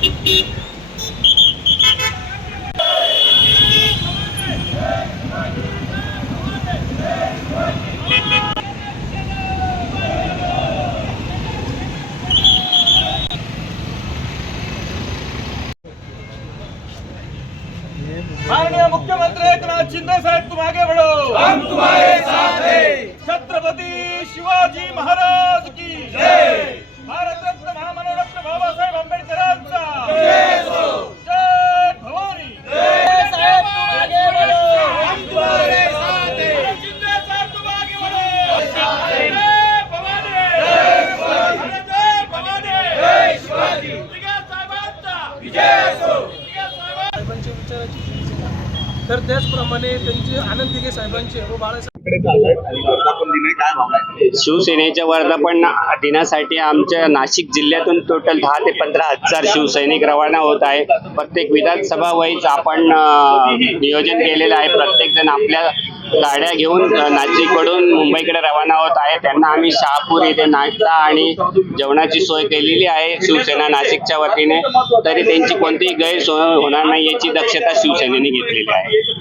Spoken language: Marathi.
Beep, beep. माननीय मुख्यमंत्री एकनाथ शिंदे साहेब तुम आगे बढ़ो हम तुम्हारे साथ हैं. छत्रपति शिवाजी महाराज की जय भारत रत्न महामनोरत्न बाबासाहेब आंबेडकरांचा जय भवानी साहेब तुम आगे बढ़ो हम तुम्हारे साथ हैं शिंदे साहेब तुम आगे बढ़ो जय भवानी अरे जय भवानी जय शिवाजी तिघा साहेबांचा विजय असो तिघा साहेबांचा विचाराची तर त्याचप्रमाणे त्यांची आनंद दिघे साहेबांचे व बाळासाहेब शिवसेनेच्या वर्धापन दिनासाठी आमच्या नाशिक जिल्ह्यातून टोटल दहा ते पंधरा हजार शिवसैनिक रवाना होत आहे. प्रत्येक विधानसभा वाईज आपण नियोजन केलेलं आहे. प्रत्येक जण आपल्या गाड्या घेऊन नाशिककडून मुंबईकडे रवाना होत आहे. त्यांना आम्ही शहापूर येथे नाश्ता आणि जेवणाची सोय केलेली आहे शिवसेना नाशिकच्या वतीने. तरी त्यांची कोणतीही गैरसोय होणार नाही याची दक्षता शिवसेनेने घेतलेली आहे.